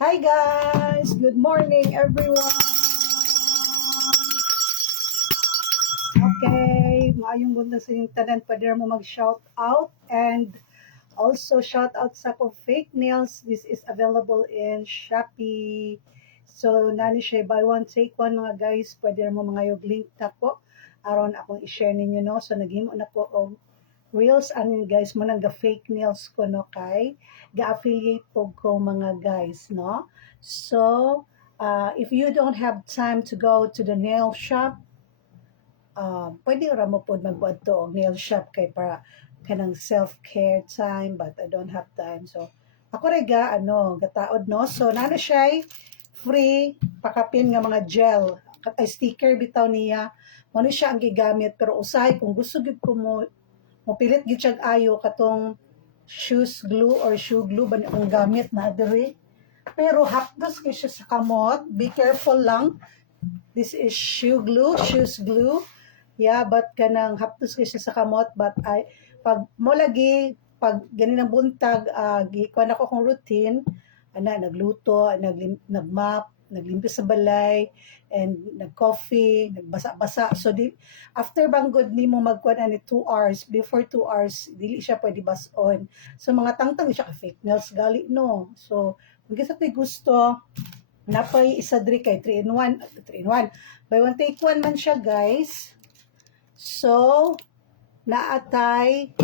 Hi guys! Good morning everyone! Okay, maayong buntag sa inyong tanan. Pwede mo mag-shout out and also shout out sa akong fake nails. This is available in Shopee. So, nani siya buy one take one mga guys. Pwede mo mga yung link na ko aron akong i-share ninyo no. So, naghimo na ko og reels anin guys mo nang ga-fake nails ko no kay ga-affiliate po ko mga guys no. So, if you don't have time to go to the nail shop, pwede ra mo pod magbuhat to og nail shop kay para kanang self-care time but I don't have time. So, ako rin gataod no. So, nana siya free pakapin nga mga gel. Ay sticker bitaw niya. Mo siya ang gigamit pero usahay kung gusto gid ko mo pilit gid siya ayo katong shoes glue or shoe glue ba ang gamit na diri. Pero hapdos kay siya sa kamot. Be careful lang. This is shoes glue. Yeah, but kanang hapdos kay siya sa kamot but ay pag mo lagi pag ganinang buntag gikuan ako kong routine nagluto, nagmap, naglimpis sa balay, and nag-coffee, nagbasa-basa. So, after bang good ni mo magkuhan ani 2 hours, before 2 hours, dili siya pwede bas-on. So, mga tangtang siya ka fake nails gali, no? So, kung kisa tayo gusto, napay isa diri kay 3 in 1, 3 in 1. Buy one take one man siya, guys. So, naatay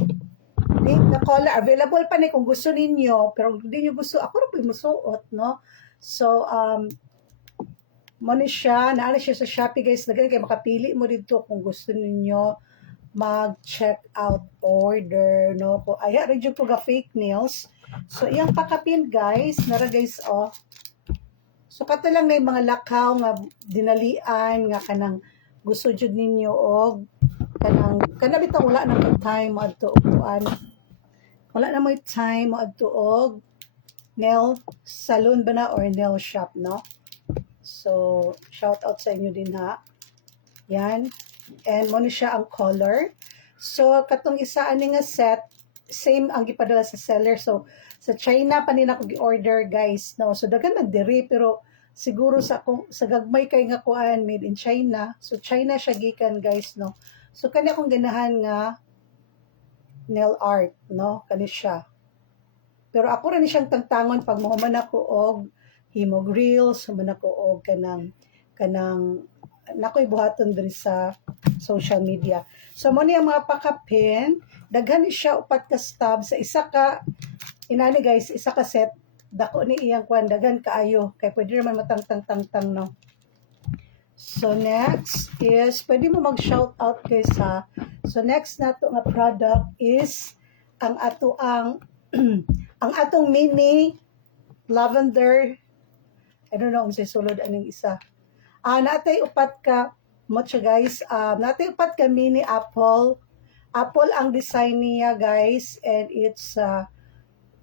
pink na color. Available pa ni kung gusto ninyo. Pero kung hindi nyo gusto, ako rin po yung musuot, no? So, mo ni siya, naala siya sa Shopee, guys. Lagyan kayo makapili mo dito kung gusto ninyo mag-check out order, no? Kung aya, rin ko ga fake nails. So, iyang pakapin, guys. Nara, guys, oh. So, kato lang na yung mga lakaw nga dinalian, nga kanang gusto jud ninyo, og kanang bitaw wala na mo time mo adto upuan. Wala na mo time mo adtuog nail salon ba na or nail shop, no? So, shout out sa inyo din ha. Yan. And mo ni siya ang color. So, katong isa ani nga set, same ang gipadala sa seller. So, sa China pa nila ko gi-order, guys, no? So, dagan man diri pero siguro sa gagmay kay nga kuan made in China. So, China siya gikan, guys, no? So, kanya akong ganahan nga nail art, no? Kani siya. Pero ako rin siyang tangtangon pag mahuman ako og himog reels, human ako og kanang nakoy buhaton diri sa social media. So mo ni ang mga pakapin, daghan ni siya upat ka stub sa isa ka inani guys, isa ka set dako ni iyang kwan daghan kaayo kay pwede naman matangtang-tangtang, no. So next is pwede mo mag-shout out guys ha. So next nato nga product is ang ang atong mini lavender. I don't know kung sulod aning isa. Natay upat ka mo siya guys. Natay upat ka mini apple. Apple ang design niya guys and it's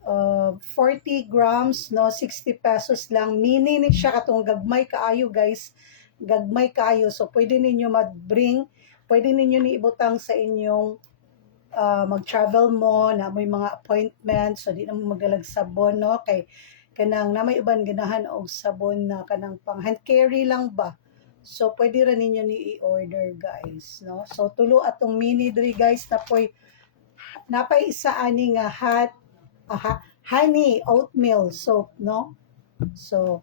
40 grams, no, 60 pesos lang. Mini ni siya katong gagmay kaayo guys. Gagmay kaayo. So pwede ninyo mag-bring, pwede ninyo ni ibutang sa inyong mag-travel mo na may mga appointment so di na mo magalag sabon, no, kay kanang na may uban ganahan og sabon na kanang pang hand carry lang ba. So pwede ra ninyo ni i-order guys, no. So tulo atong mini diri guys napay isa ani nga honey oatmeal soap, no. So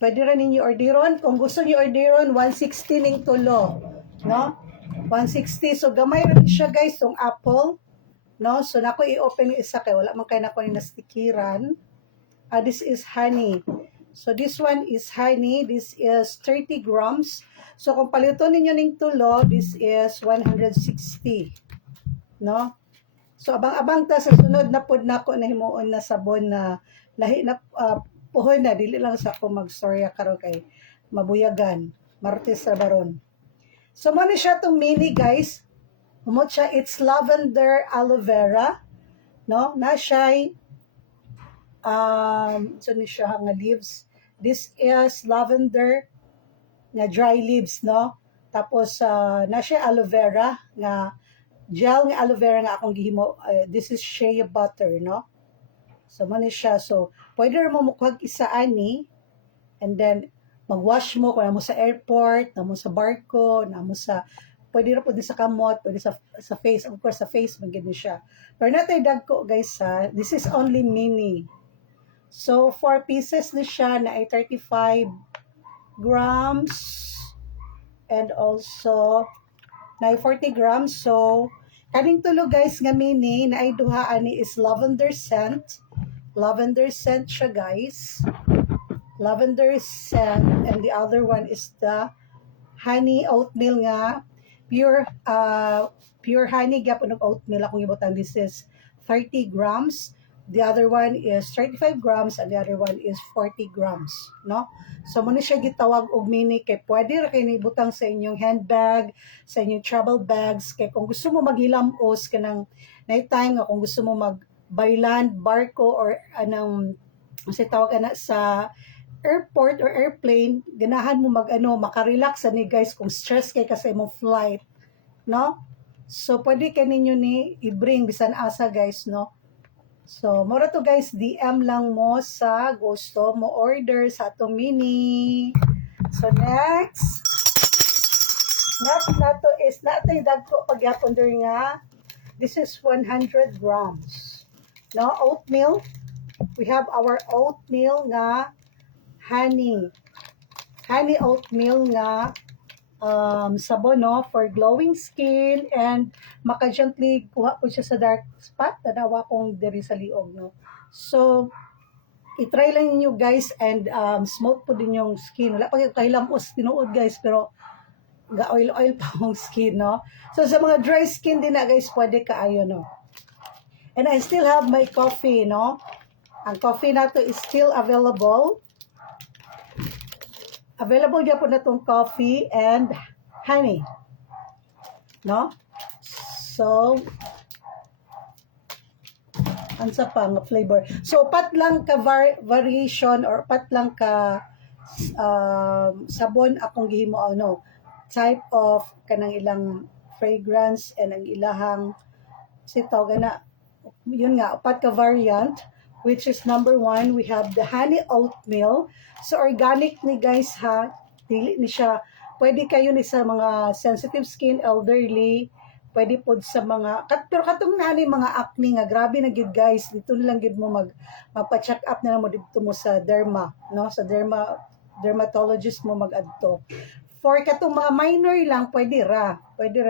pwede ra ninyo orderon kung gusto niyo orderon 160 ning tulo, no. 160. So, gamay rin siya guys, yung apple. No? So, nako i-open yung isa kay wala man kayo nako ni nastikiran. This is honey. So, this one is honey. This is 30 grams. So, kung palito ninyo ning tulo, this is 160. No? So, abang-abang ta sa sunod na pod nako na himuon na sabon na puhoy na. Dili lang sa ako mag-storya karon kay mabuyagan. Martes sa baron. So, muna siya itong mini, guys. Umot siya, it's lavender aloe vera. No? Na siya, so ni siya nga leaves. This is lavender nga dry leaves, no? Tapos, na siya aloe vera nga gel nga aloe vera nga akong gihimo. This is shea butter, no? So mo ni siya. So pwede ra mo mukuhag isa ani, and then mag-wash mo kung namo sa airport, namo sa barko, namo sa pwede ra pud sa kamot, pwede sa face, of course sa face man gid ni siya. Pero natay dagko guys ha. This is only mini. So 4 pieces ni siya na ay 35 grams, and also na 40 grams. So kaning tulo guys nga mini na ay duha ani is lavender scent. Lavender scent siya guys. Lavender scent, and the other one is the honey oatmeal nga pure honey gyapon og oatmeal akong ibutang. This is 30 grams. The other one is 35 grams, and the other one is 40 grams, no? So mo ni siya gitawag og mini kay pwede ra kay ibutang sa inyong handbag, sa inyong travel bags, kay kung gusto mo maghilamos kanang night time nga, kung gusto mo mag by land, barko, or anong kasi tawag ana sa airport or airplane, ganahan mo makarelax ani guys kung stress kay kasi mo flight, no? So pwede kaninyo ni i-bring bisan asa guys, no? So mora to guys, DM lang mo sa gusto mo order sa atong mini. So next na to is natay dagko pagyapon der nga. This is 100 grams, no? Oatmeal. We have our oatmeal nga honey oatmeal nga sabon, no, for glowing skin, and maka-gently kuha po siya sa dark spot tanawa kong diri sa liog, no. So i-try lang niyo guys, and smooth po din yung skin. Wala pa kayo lamos tinuod guys, pero ga oil pa yung skin, no. So sa mga dry skin din na guys, pwede kaayo, no. And I still have my coffee, no. Ang coffee nato is still available. Available dyan po na itong coffee and honey, no? So, ansa pa nga flavor. So, pat lang ka variation, or pat lang ka sabon akong gihimo, no? Type of kanang ilang fragrance, and ang ilahang sitaw gana. Yun nga, pat ka variant, which is number 1, we have the honey oatmeal. So organic ni guys ha, dili ni siya, pwede kayo ni sa mga sensitive skin, elderly, pwede pod sa mga pero katong nani mga acne nga grabe na gid guys, dito lang gid mo magpa-check up na lang mo dito mo sa derma, no, sa dermatologist mo mag-adto. For katong mga minor lang pwede ra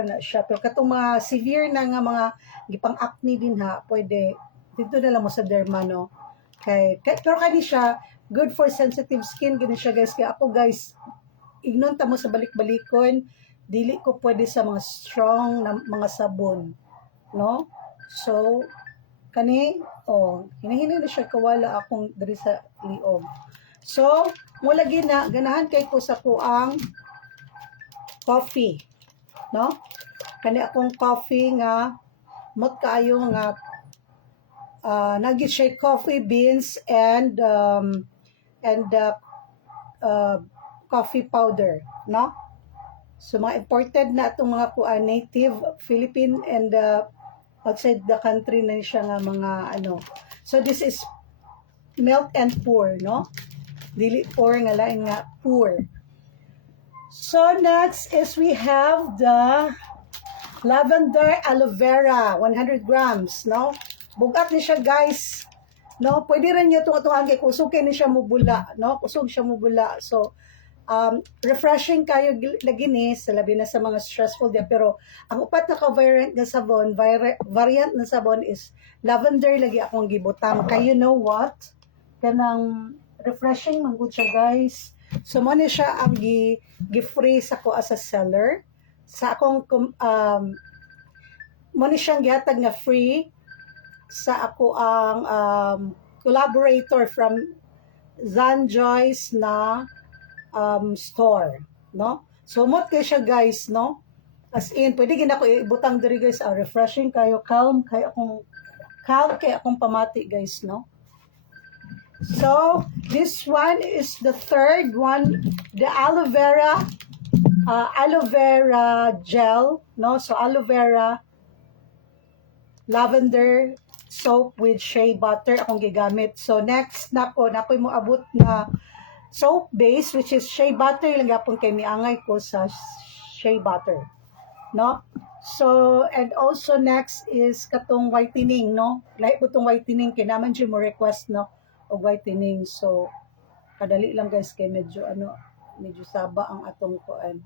na siya, pero katong mga severe na nga mga gipang acne din ha, pwede dito na lang mo sa derma, no. Pero kani siya good for sensitive skin, gini siya guys. Kaya ako guys, ignon ta mo sa balik-balikon, dili ko pwede sa mga strong na mga sabon, no. So kani hinahinay na siya kawala akong diri sa liog. So mula gina ganahan kay ko sa kuang coffee, no. Kani akong coffee nga mot kaayo nga nagi siya coffee beans and coffee powder, no. So mga imported na itong mga native Philippine and outside the country na siya nga mga ano. So this is melt and pour, no. Dili pour nga lain nga pour. So next is we have the lavender aloe vera, 100 grams, no. Bugat ni siya guys, no. Pwede rin nyo tunga-tungaan kay kusog kay ni siya mubula, no. Kusog siya mubula. So refreshing kayo lagi ni sa labi na sa mga stressful dia. Pero ang upat na ka-variant na sabon, variant na sabon is lavender lagi akong gibutang. Kay you know what? Kanang refreshing man gud siya guys. So mo ni siya ang gi-free sa ko as a seller. Sa akong mo ni siyang gihatag nga free sa ako ang collaborator from Zan Joyce na store, no. So mot kay siya guys, no. As in pwede gina ko ibutang diri guys, refreshing kayo, calm kay akong pamati guys, no. So this one is the third one, the aloe vera gel, no. So aloe vera, lavender, soap with shea butter akong gigamit. So next nakoy mo abot na soap base which is shea butter lang gapon kay miangay ko sa shea butter, no? So and also next is katong whitening, no? Lahi po tong whitening kay naman siya mo request, no? Og whitening. So kadali lang guys kay medyo saba ang atong kuan.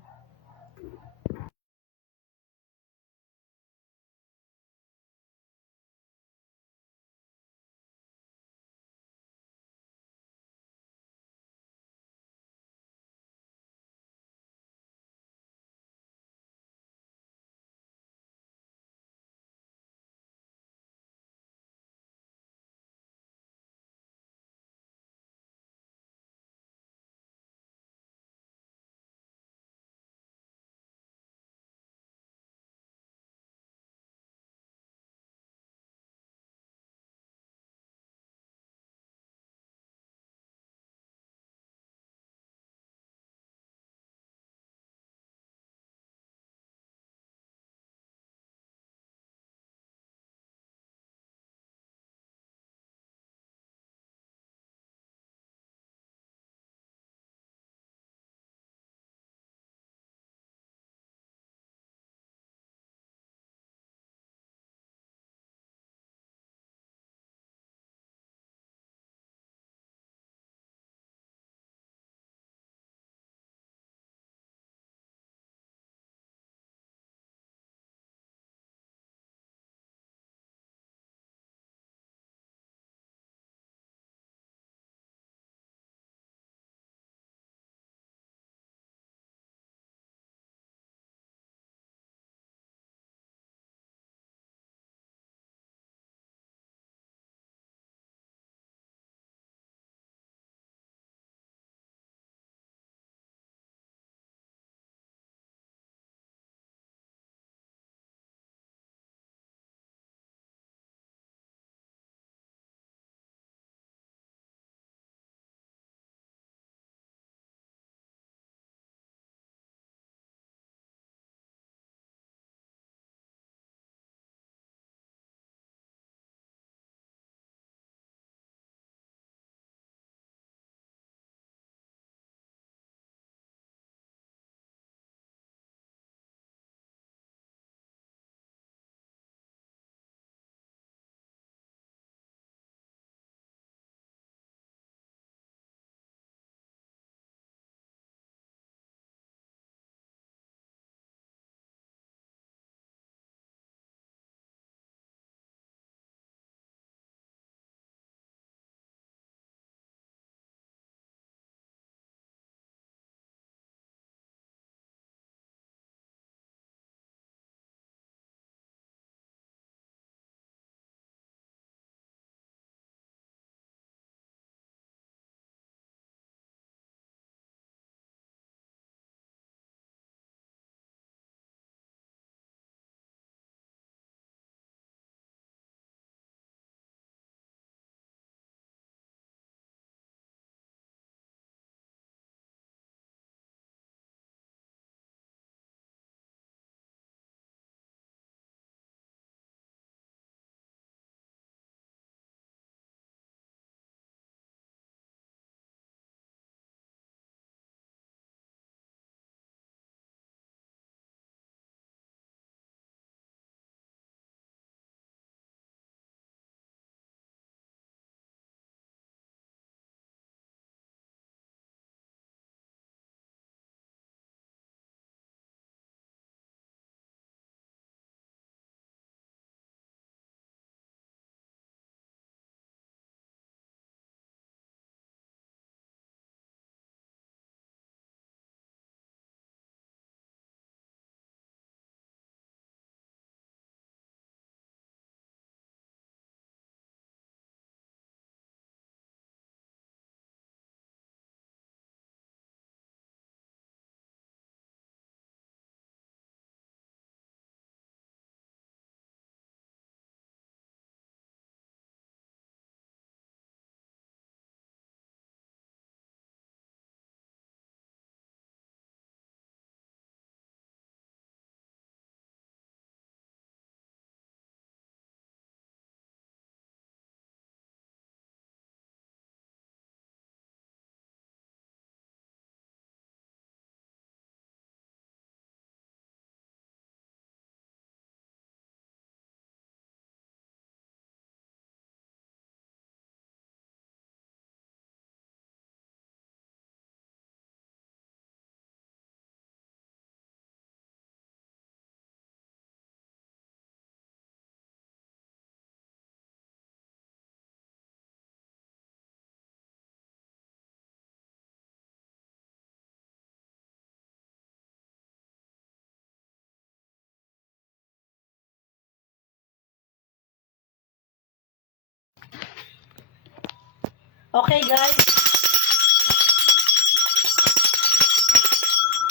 Okay guys.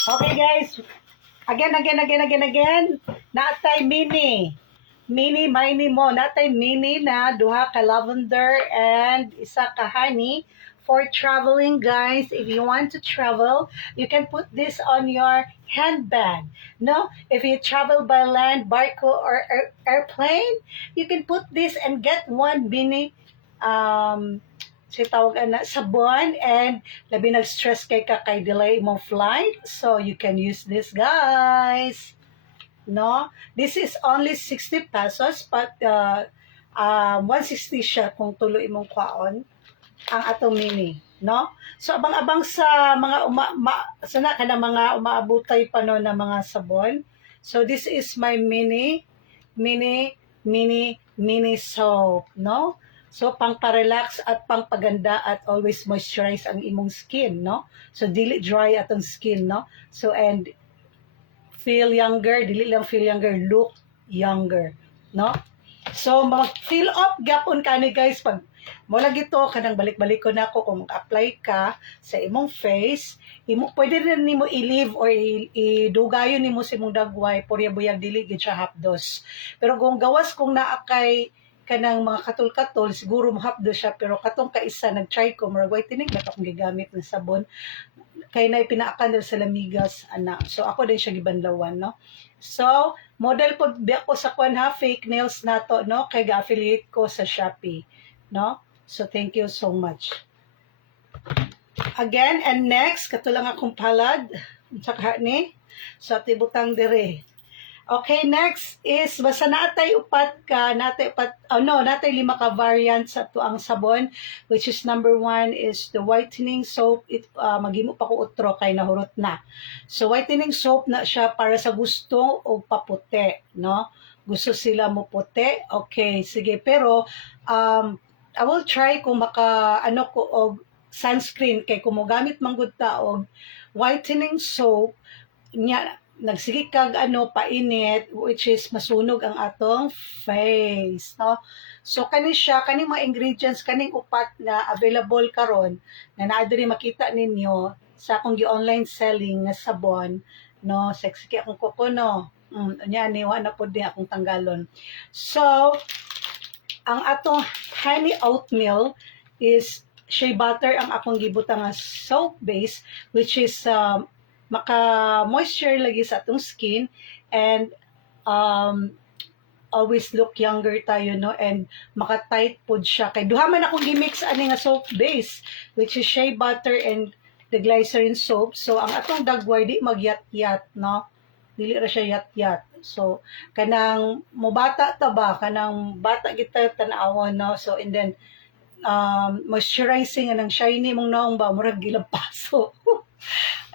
Okay guys. Again. Natay mini mo. Natay mini na duha ka lavender and isa ka honey for traveling, guys. If you want to travel, you can put this on your handbag. No, if you travel by land, barco, or airplane, you can put this and get one mini si tawag na sabon, and labi nag-stress kay ka kay delay mo flight, so you can use this, guys. No, this is only 60 pesos, but 160 siya kung tuloy imong kwaon ang atong mini, no? So abang-abang sa mga sana kana mga umaabutay pa no na mga sabon. So this is my mini soap, no? So pang parelax at pang paganda at always moisturize ang imong skin, no? So dili dry atong skin, no? So and feel younger, dili lang feel younger, look younger, no? So mag-fill up gapon kani, guys, pag mo lagi to kanang balik-balik ko nako kung mag-apply ka sa imong face, pwede rin nimo i-leave or idugayon nimo sa imong dagway purya buyag dili gid siya hapdos. Pero kung gawas kung naa kay kanang mga katol-katol, siguro mahapdos siya, pero katong kaisa nag-try ko murag whitening ba akong gigamit ng sabon kay na pinaakan dito sa lamigas ana. So ako din siya gibanlawan, no? So model po di ako sa kwan ha, fake nails nato, no? Kay ga-affiliate ko sa Shopee, no? So thank you so much. Again, and next katulang akong palad saka ni so tibutang dire. Okay, next is basta natay upat natay 5 ka variants sa tuang sabon, which is number 1 is the whitening soap. Maghimo pa ko utro kay nahurot na. So whitening soap na siya para sa gusto o paputi, no? Gusto sila mo puti. Okay, sige, pero I will try kung maka ko og sunscreen kay kung mogamit man gud ta og whitening soap nya nagsige kag painit, which is masunog ang atong face, no? So kani siya, kaning mga ingredients kaning upat na available karon na naa diri makita ninyo sa akong gi-online selling nga sabon, no? Sexy kay akong kokono. Nya ni wa na pud akong tanggalon. So ang atong honey oatmeal is shea butter ang akong gibutang nga soap base, which is maka-moisture lagi sa atong skin, and always look younger tayo, no? And maka-tight pod siya. Kay duha man akong gimix ani nga soap base, which is shea butter and the glycerin soap. So ang atong dagway di magyat-yat, no? Dili ra siya yat-yat. So kanang mobata ta ba, kanang bata kita tan-awon, no? So and then moisturizing anang shiny mong naong ba murag gilampaso.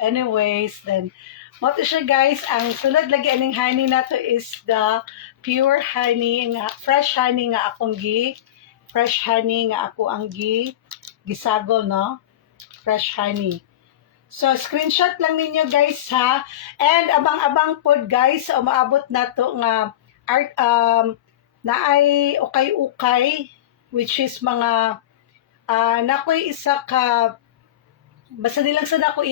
Anyways, then mo siya, guys. Ang sulod lagi aning honey nato is the pure honey nga fresh honey nga ako ang gisagol, no? Fresh honey. So screenshot lang ninyo, guys, ha. And abang-abang pod, guys, maabot nato nga art naay ukay-ukay, which is mga nakoy isa ka basta nilang sa nako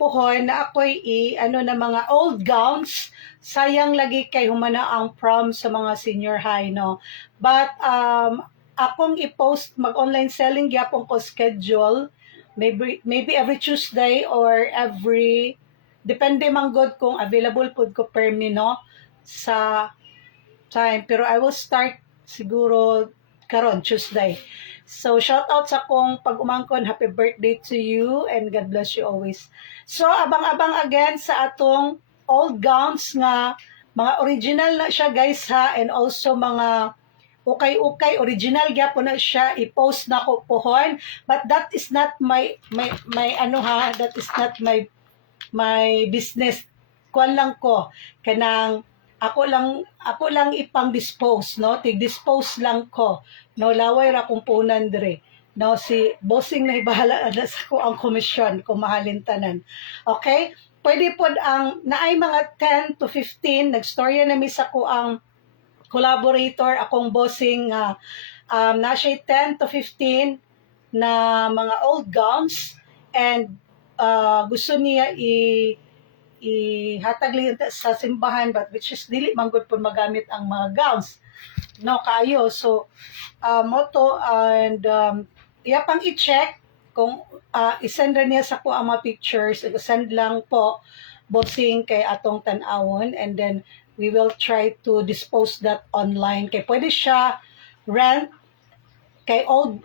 puhon na ako'y na mga old gowns. Sayang lagi kay humana ang prom sa mga senior high, no? But akong i-post mag-online selling gyapon ko schedule, maybe every Tuesday or every depende man god kung available pud ko per no sa time, pero I will start siguro karon Tuesday. So, shout out sa kong pag-umangkon. Happy birthday to you and God bless you always. So, abang-abang again sa atong old gowns nga mga original na siya, guys, ha, and also mga ukay-ukay original gyapon na siya. I-post na ko pohon, but that is not my that is not my business. Kuan lang ko kanang ako lang ipang-dispose, no? Tig-dispose lang ko. No, laway ra kung punan dire. No, si bossing na ibahala na sa ko ang komisyon kung mahalin tanan. Okay? Pwede pod ang naay mga 10 to 15 nagstorya na mi sa ko ang collaborator akong bossing na siya 10 to 15 na mga old gowns, and gusto niya ihatag lang sa simbahan, but which is dili man gud po magamit ang mga gowns no kaayo. So moto, and iya pang i-check kung isend ra niya sa ko ang mga pictures, send lang po bossing kay atong tan-awon, and then we will try to dispose that online kay pwede siya rent, kay old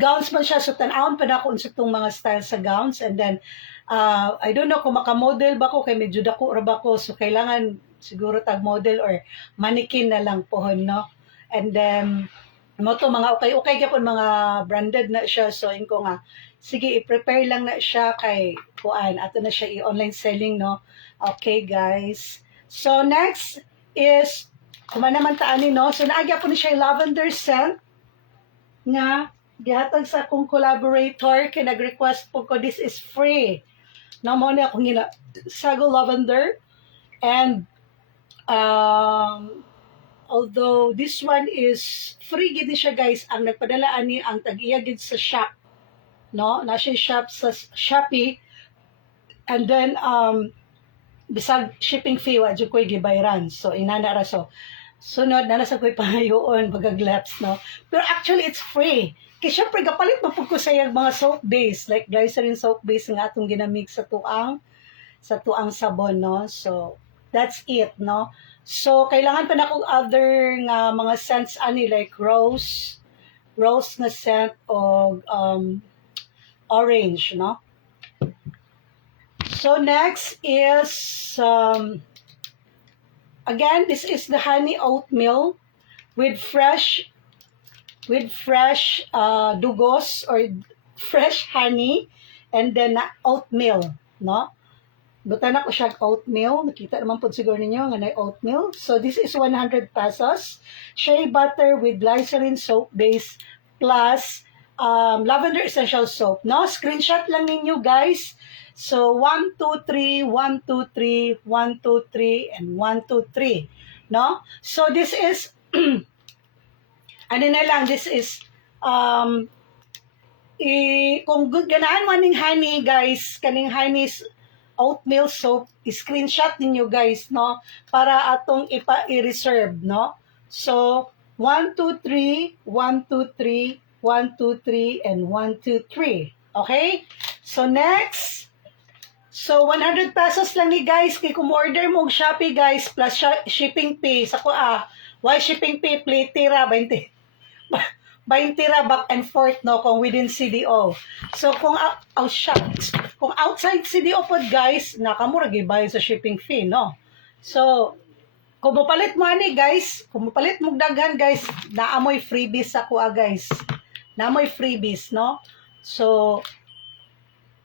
gowns man siya, so tan-awon pa na kung sa itong mga style sa gowns, and then I don't know kung makamodel ba ko, kay medyo dako ra ba ko, so kailangan siguro tag model or mannequin na lang pohon, no? And then mo to mga okay gyapon, mga branded na siya, so inko nga sige i-prepare lang na siya kay kuan ato na siya i-online selling, no? Okay guys, so next is kuma naman ta ani, no? So naagya po ni siya lavender scent nga gihatag sa akong collaborator, kay nag-request po ko, this is free, no? Mo na akong gina sago lavender, and although this one is free gid siya guys, ang nagpadala ani ang tag-iya gid sa shop, no? Na siya shop sa Shopee, and then bisag shipping fee wa jud koy gibayran, so inana ra. So sunod na nasa koy pangayoon bagaglaps, no? Pero actually it's free, kay syempre kapalit man pud ko sa iyang mga soap base, like glycerin soap base nga atong ginamix sa tuang sabon, no? So that's it, no? So kailangan pa na kong other nga mga scents ani, like rose na scent, o orange, no? So next is again, this is the honey oatmeal with fresh dugos or fresh honey, and then oatmeal, no? Butan ako siya oatmeal. Nakita naman po siguro ninyo nga na oatmeal. So this is 100 pesos. Shea butter with glycerin soap base plus lavender essential soap, no? Screenshot lang ninyo guys. So 1 2 3 1 2 3 1 2 3 and 1 2 3, no? So this is ano na lang, this is kung ganahan mo ning honey guys, kaning honey oatmeal soap, screenshot ninyo guys, no? Para atong i-reserve, no? So 1 2 3 1 2 3 1 2 3 and 1 2 3. Okay? So next, so 100 pesos lang ni guys, kay kung order mo og Shopee guys plus shipping fee sa why shipping fee, play tira 20 tira back and forth, no, kung within CDO. So kung kung outside CDO pod guys, nakamura gibayad sa shipping fee, no? So kung mapalit mo ani guys, kung mapalit mo daghan guys, naamoy freebies sa kuha guys. Naamoy freebies, no? So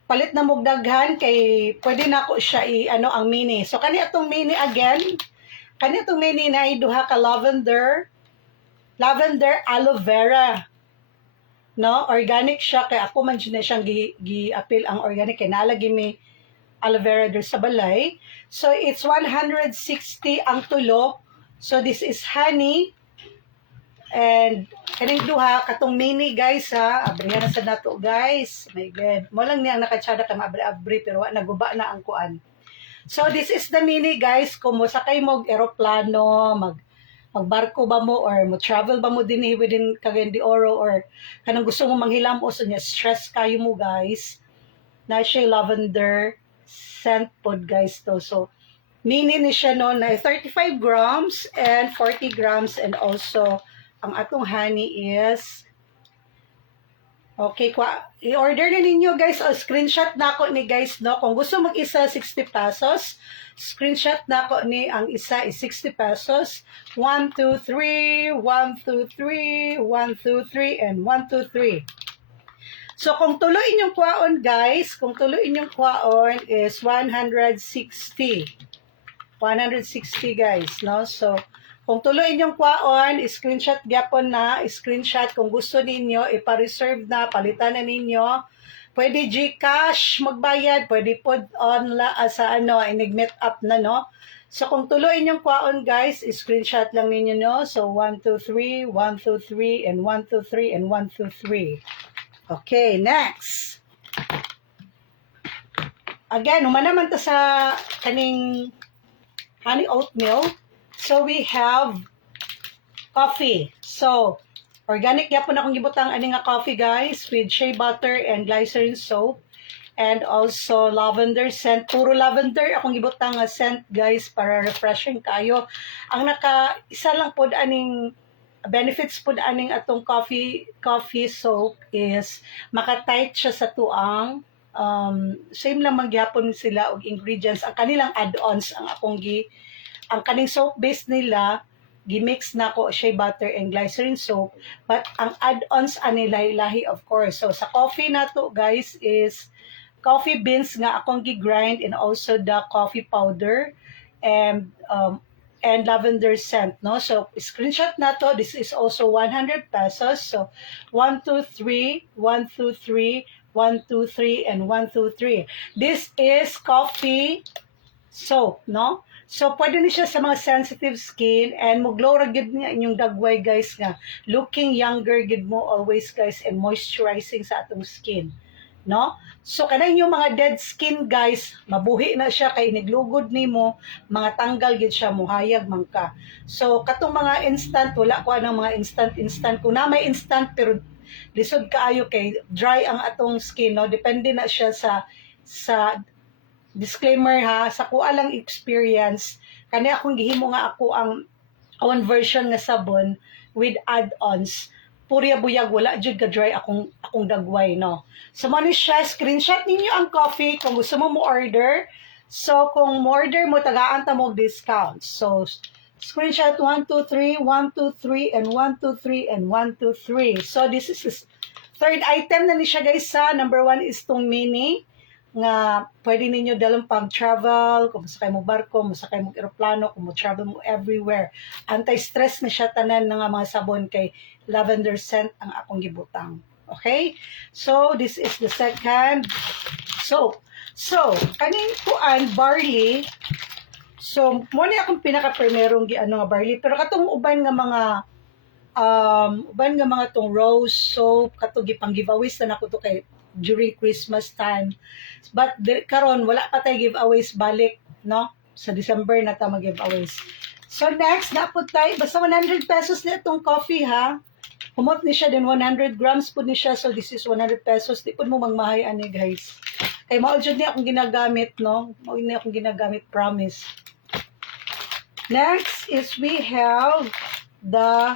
palit na mo daghan, kay pwede na ko siya ang mini. So kani atong mini again, kani atong mini na duha ka lavender aloe vera, no? Organic siya, kay ako man na siyang gi-appeal ang organic, kay nalagi mi aloe vera der sa balay. So it's 160 ang tulo. So this is honey, and kaning duha katong mini guys, ha, abrihan na sa nato guys. My god, mo lang niya nakatsada ka maabri pero naguba na ang kuan. So this is the mini guys. Kung mo sakay mo eroplano, magbarko ba mo or mo travel ba mo dinhi within Cagayan de Oro, or kanang gusto mo manghilamos o stress kayo mo guys, na siya lavender scent pod guys to. So mini ni siya, no, na 35 grams and 40 grams, and also ang atong honey is okay, i-order na ninyo guys, o screenshot na ako ni guys, no? Kung gusto mag-isa 60 pesos, screenshot na ako ni ang isa is 60 pesos. 1 2 3 1 2 3 1 2 3 and 1 2 3. So kung tuloy inyong kwaon guys, kung tuloy inyong kwaon is 160 guys, no? So kung tuloy inyong kwaon, screenshot gyapon na, screenshot kung gusto ninyo, ipa-reserve na, palitan na ninyo. Pwede GCash magbayad, pwede pod sa inig-meet up na, no? So kung tuloy inyong kwaon guys, screenshot lang ninyo, no? So 1 2 3 1 2 3 and 1 2 3 and 1 2 3. Okay, next. Again, human naman to sa kaning honey oatmeal. So we have coffee. So, organic yapon akong gibutang ani nga coffee guys with shea butter and glycerin soap and also lavender scent. Puro lavender akong gibutang nga scent guys para refreshing kayo. Ang isa lang pod aning benefits pod aning atong coffee soap is makatight siya sa tuang same lang magyapon sila og ingredients. Ang kanilang add-ons ang kaning soap base nila gimix na ko shea butter and glycerin soap, but ang add-ons ani lahi of course. So sa coffee nato guys is coffee beans nga akong gi-grind and also the coffee powder and lavender scent, no? So screenshot nato, this is also 100 pesos. So 1 2 3 1 2 3 1 2 3 and 1 2 3. This is coffee soap, no? So, pwede ni siya sa mga sensitive skin and mo-glow ra gid niya inyong dagway guys nga. Looking younger gid mo always guys and moisturizing sa atong skin, no? So, kanang yung mga dead skin guys, mabuhi na siya kay niglugod nimo, mga tanggal gid siya, muhayag man ka. So, katong mga instant, wala ko anang mga instant. Kung na may instant pero lisod kaayo kay dry ang atong skin, no? Depende na siya sa disclaimer ha, sa ko alang experience, kani akong gihimo nga ako ang one version nga sabon with add-ons. Purya buyag wala jud ka dry akong dagway, no. So mo ni siya, screenshot ninyo ang coffee kung gusto mo order. So kung mo order mo tagaan ta mo discount. So screenshot 1 2 3 1 2 3 and 1 2 3 and 1 2 3. So this is third item na ni siya guys sa number 1 is tong mini nga pwede ninyo dalang pag-travel, kung masakay mo barko, masakay mo eroplano, kung mo travel mo everywhere. Anti-stress na siya tanan ng mga sabon kay lavender scent ang akong gibutang. Okay? So, this is the second soap. So, kaning kuan, barley. So, mo ni akong pinaka-primerong nga barley. Pero katong uban nga mga tong rose soap, katong gipang giveaways na nako to kay during Christmas time. But karon wala pa tay giveaways balik, no? Sa December na ta mag-giveaways. So next, napod tayo, basta 100 pesos na itong coffee ha. Humot ni siya din 100 grams po ni siya. So this is 100 pesos. Di po mo mangmahay ani guys. Kay mao jud ni akong ginagamit, no? Mao ni akong ginagamit, promise. Next is we have the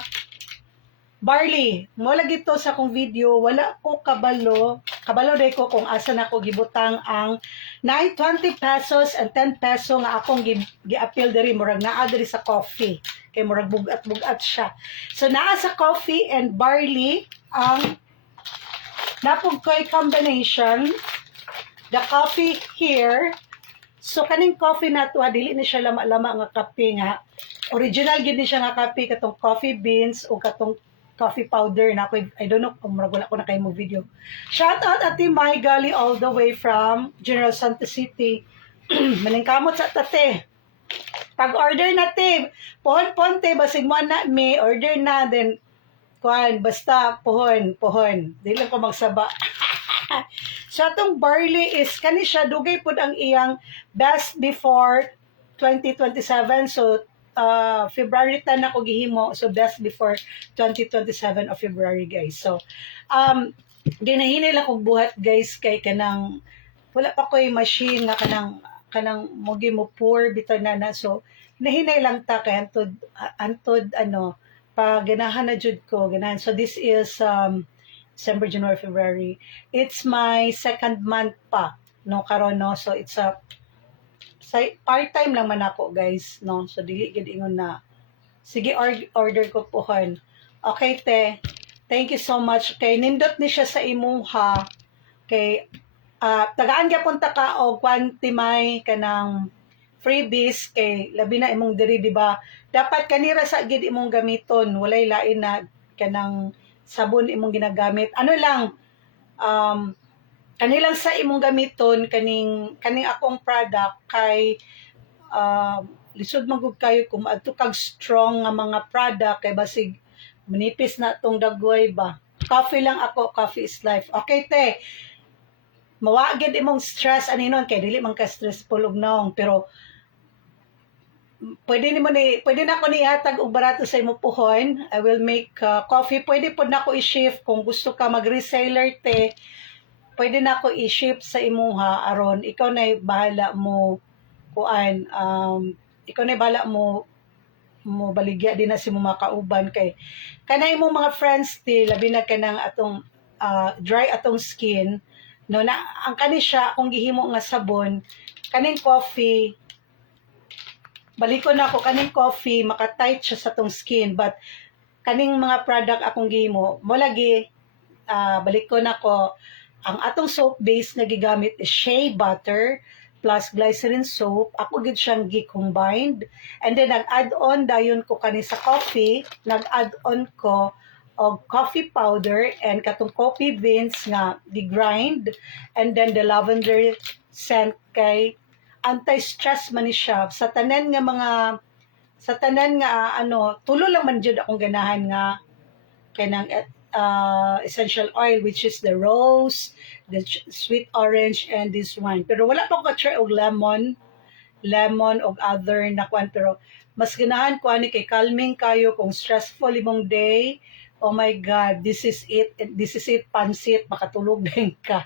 barley. Mo lagi to sa akong video, wala ko kabalo day ko kung asa na ko gibutang ang 20 pesos and 10 peso nga akong gi-appeal diri murag naa diri sa coffee. Kay murag bugat siya. So naa sa coffee and barley ang napog koy combination. The coffee here. So kaning coffee na to, dili ni siya lama-lama nga kape nga. Original gid ni siya nga kape katong coffee beans o katong coffee powder na ako, I don't know kung wala ko na kayo mo video. Shout out Ate Mai Gali all the way from General Santos City. Maningkamot sa tate. Pag order na te, pohon te, basig mo na may order na, then kuhan, basta pohon. Dili lang ko magsaba. So atong barley is kani siya dugay pud ang iyang best before 2027. So February 10 ako gihimo, so best before 2027 of February guys. So ginahinay lang kog buhat guys kay kanang wala pa koy machine nga kanang mogi mo pour bitaw na. So nahinay lang ta kay antod pag ganahan na jud ko ganahan. So this is December, January, February. It's my second month pa no karon, no. So it's a part-time lang man ako guys, no. So dili gid ingon na sige order ko pohon. Okay te, thank you so much kay nindot ni siya sa imuha kay tagaan gyapon ta ka og kwantimay kanang freebies kay labi na imong diri, di ba? Dapat kanira sa gid imong gamiton, walay lain na kanang sabon imong ginagamit. Ano lang kanilang sa imong gamiton kaning akong product kay lisod magud kayo kung adto kag strong nga mga product kay basig manipis na tong dagway ba. Coffee lang ako, coffee is life. Okay, te. Mawagid imong stress aninon kay dili man ka stressful og naong, pero pwede na ako nihatag og barato sa imo puhon. I will make coffee. Pwede pod na ako i-shift kung gusto ka mag-reseller te. Pwede na ako i-shift sa imuha aron ikaw na bahala mo kuan ikaw na bahala mo baligya din na si mo makauban kay kanay mo mga friends ti labi na kanang atong dry atong skin no na ang kani siya kung gihimo nga sabon kaning coffee balikon ako kaning coffee maka-tight siya sa tong skin but kaning mga product akong gihimo mo lagi balikon ako ang atong soap base nga gigamit is shea butter plus glycerin soap. Ako gid siyang gi-combined. And then nag-add on dayon ko kani sa coffee, nag-add on ko og coffee powder and katong coffee beans nga gi-grind and then the lavender scent kay anti-stress man ni siya sa tanan nga tulo lang man jud akong ganahan nga kanang essential oil which is the rose, the sweet orange, and this one. Pero wala pa ko try og lemon og other na kwan. Pero mas ganahan ko ani kay calming kayo kung stressful imong day. Oh my God, this is it. This is it, pansit. Makatulog din ka.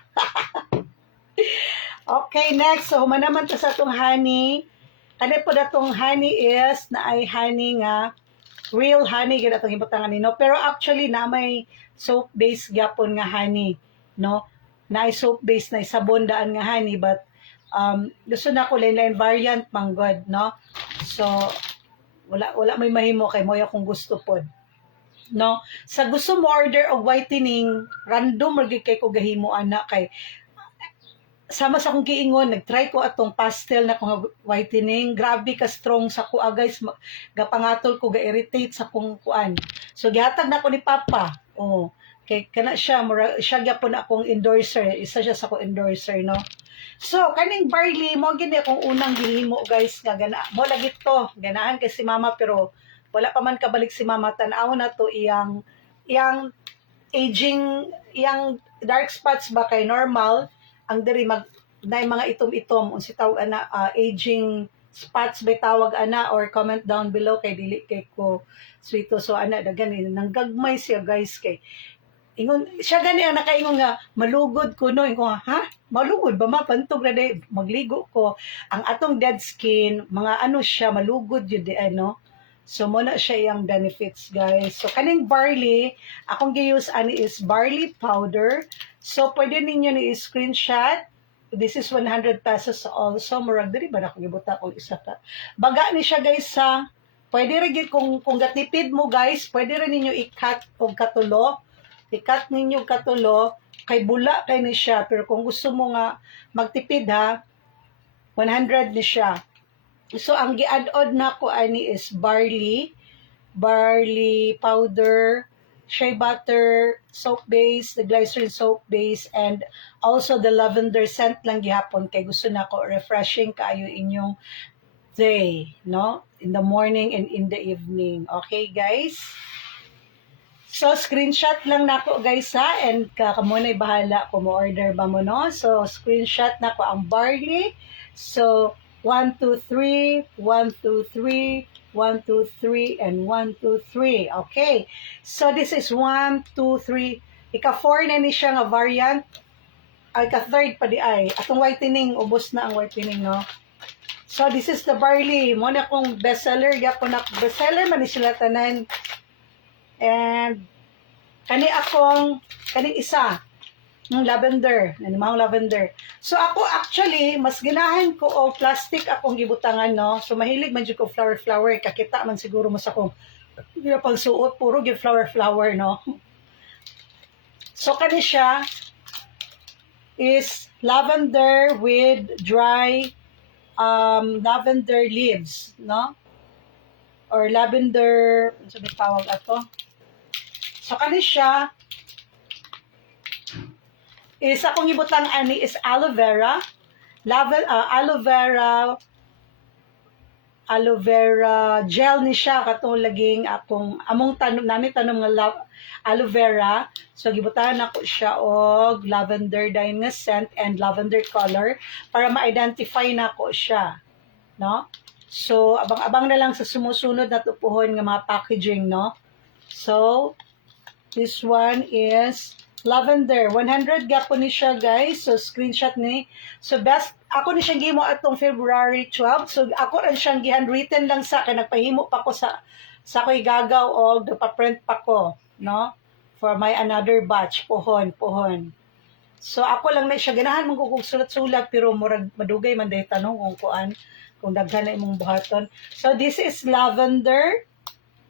Okay, next. So, humanaman to sa itong honey. Kani po na itong honey is na ay honey nga real honey gid atong ibutangan nino pero actually na may soap base gyapon nga honey no na soap base na sabon daan nga honey but gusto na ko lain variant man god no so wala may mahimo kay moya kung gusto pod no sa gusto mo order og whitening random ra gid kay ko gahimo ana kay sama sa akong giingon, nag-try ko atong pastel na kung whitening. Grabe ka strong sa kuha, guys. Gapangatol ko, ga-irritate sa kung kuan. So, gihatag na ko ni Papa. Oh, kay kana siya, siya gyapon akong endorser. Isa siya sa akong endorser, no? So, kaning barley, mo gini akong unang gihimo, guys. Nga, mo lagi to. Ganahan kay si Mama, pero wala pa man kabalik si Mama. Tanaw na to, iyang aging, iyang dark spots ba kay normal, ang diri na mga itom-itom unsi tawag ana aging spots by tawag ana or comment down below kay dili kay ko sweeto so ana dagan nanggagmay siya guys kay ingon siya gani ang nakaingon nga malugod ko no ingon ha malugod ba mapantog na day magligo ko ang atong dead skin mga ano siya malugod yun di ano so mo na siya iyang benefits guys so kaning barley akong gi-use ani is barley powder. So, pwede ninyo ni-screenshot. This is 100 pesos also. Murag diri ba na kung ibuta kung isa ka. Baga ni siya guys sa, pwede rin kung gatipid mo guys, pwede rin ninyo i-cut og katulo. I-cut ninyo katulo. Kay bula kay ni siya. Pero kung gusto mo nga magtipid ha, 100 ni siya. So, ang gi-add-on na ko ani is barley powder, shea butter, soap base, the glycerin soap base, and also the lavender scent lang gihapon kay gusto na ko refreshing kaayo inyong day, no? In the morning and in the evening. Okay, guys? So, screenshot lang nako guys ha, and kamo na'y bahala kung mo-order ba mo, no? So, screenshot nako ang barley. So, 1, 2, 3, 1, 2, 3, 1, 2, 3, and 1, 2, 3. Okay. So, this is 1, 2, 3. Ika-4 na ni siya nga variant. Ay, ika-third pa di ay. Atong whitening, ubos na ang whitening, no? So, this is the barley. Muna kong bestseller. Yapon na bestseller man ni sila tanan. And, kaning isa. Lavender, nanimang lavender. So ako actually, mas ginahan ko o plastic akong gibutangan, no? So mahilig man jud ko flower. Kakita man siguro mo sa kong pagsuot, puro gi flower, no? So kani siya is lavender with dry lavender leaves, no? Or lavender, ano sabi tawag ato? So kani siya is akong ibutang ani is aloe vera. Aloe vera aloe vera gel ni siya katong laging akong among tanom nga aloe vera. So gibutahan ako siya og lavender dye nga scent and lavender color para ma-identify nako siya, no? So abang-abang na lang sa sumusunod na tupuhon nga mga packaging, no? So this one is lavender. 100 gapon ni siya, guys. So, screenshot ni. So, best, ako ni siyang gihimo atong February 12. So, ako rin siyang handwritten lang sa akin. Nagpahimo pa ko sa ako'y gagaw o nagpa-print pa ko, no? For my another batch. Pohon. So, ako lang na siya. Ganahan mong kung sulat-sulat, pero murag madugay man dahil tanong kung daghan na imong buhaton. So, this is lavender.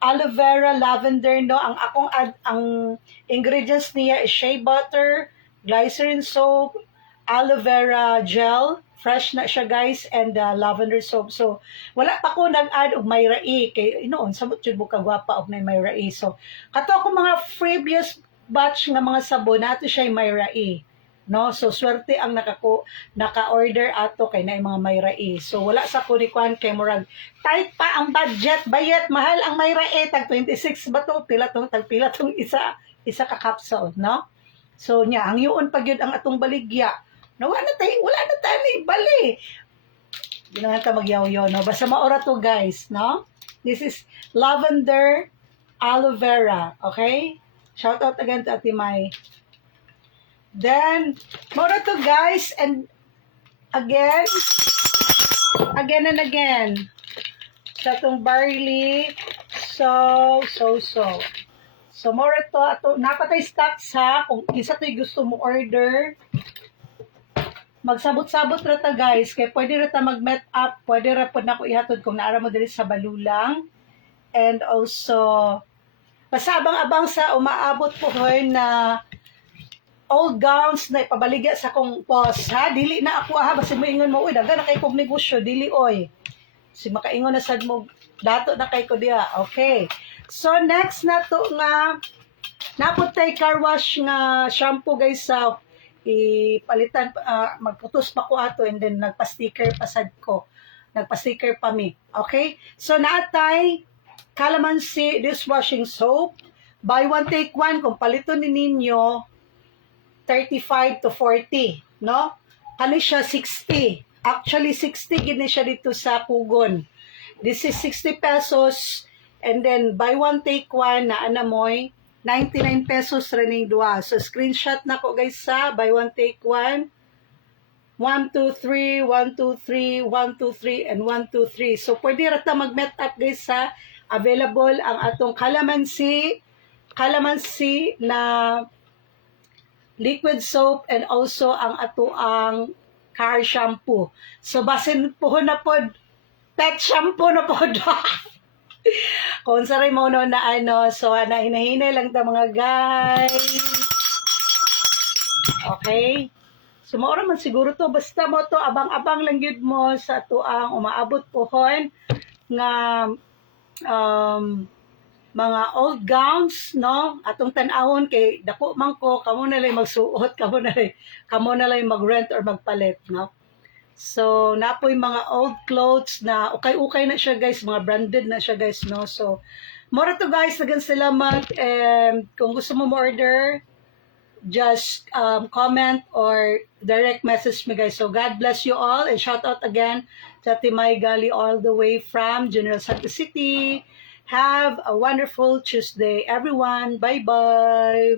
Aloe vera, lavender, no? Ang ingredients niya is shea butter, glycerin soap, aloe vera gel, fresh na siya, guys, and lavender soap. So, wala pa ko nag-add og mayrai kay inoon samot jud mo kagwapa og nay mayrai. So, kato ako mga previous batch nga mga sabon nato siya mayrai. No, so swerte ang naka-order ato kay na mga mayrai. So wala sa kunikwan kay murag tight pa ang budget, bayat mahal ang mayrai tag 26 ba to pila tong isa ka capsule, no? So nya ang yuon pa gyud ang atong baligya. No, wala na tayo ni bali. Ginahan ta magyaw-yaw, no? Basta maora to, guys, no? This is lavender aloe vera, okay? Shout out again to Ate Mai. Then, more to, guys, and again and again, sa itong barley, so, more to, ato, napatay stocks ha, kung isa to'y gusto mo order, magsabot-sabot rata, guys, kaya pwede rata mag-met up, pwede rata na ko ihatod kung naara mo dili sa balulang, and also, pasabang-abang sa umaabot po hoy na old gowns na ipabaligya sa kong post, ha? Dili na ako, ha? Basta mo ingon mo, uy, daga na kay kong negosyo, dili, oy. Si makaingon na sad mo, dato na kay ko diya. Okay. So, next na to nga, naputay car wash nga shampoo, guys, sa ipalitan, magputos pa ko ato, and then nagpa-sticker pa sad ko. Nagpa-sticker pa mi. Okay? So, naatay, calamansi dishwashing soap. Buy one, take one. Kung palito ni ninyo, 35 to 40, no? Kani siya 60. Actually, 60 gini siya dito sa Pugon. This is 60 pesos. And then, buy one, take one na anamoy, 99 pesos running dua. So, screenshot na ko, guys, sa buy one, take one. 1, 2, 3, 1, 2, 3, 1, 2, 3, and 1, 2, 3. So, pwede rata mag-met up, guys, sa available ang atong calamansi na liquid soap, and also ang atoang car shampoo. So, basin po na po, pet shampoo na po. Kung saray mo no na ano, so hinahinay lang ta mga guys. Okay? So, maura man siguro to, basta mo to, abang-abang lang yun mo sa atoang umaabot pohon nga mga old gowns, no? Atong tan-awon kay dako man ko, kamo na lang magsuot, kamo na lang mag-rent or magpalit, no? So, napoy mga old clothes na ukay-ukay na siya, guys, mga branded na siya, guys, no? So, mora to, guys, nagan salamat. Kung gusto mo order, just comment or direct message me, guys. So, God bless you all, and shout out again to Ate Mai Gali all the way from General Santos City. Have a wonderful Tuesday, everyone. Bye-bye.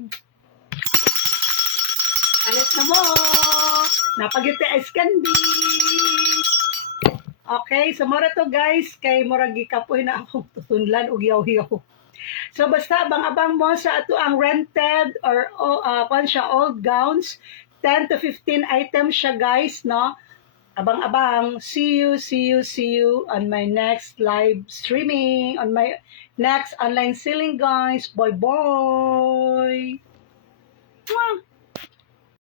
Alit na mo. Napagiti ice candy. Okay, so mora to, guys. Kay muragi kapoy na akong tutunlan o yaw-yaw. So basta abang-abang mo sa ato ang rented or old gowns. 10 to 15 items siya, guys, no? Abang-abang. See you on my next live streaming, on my next online selling, guys. Bye-bye.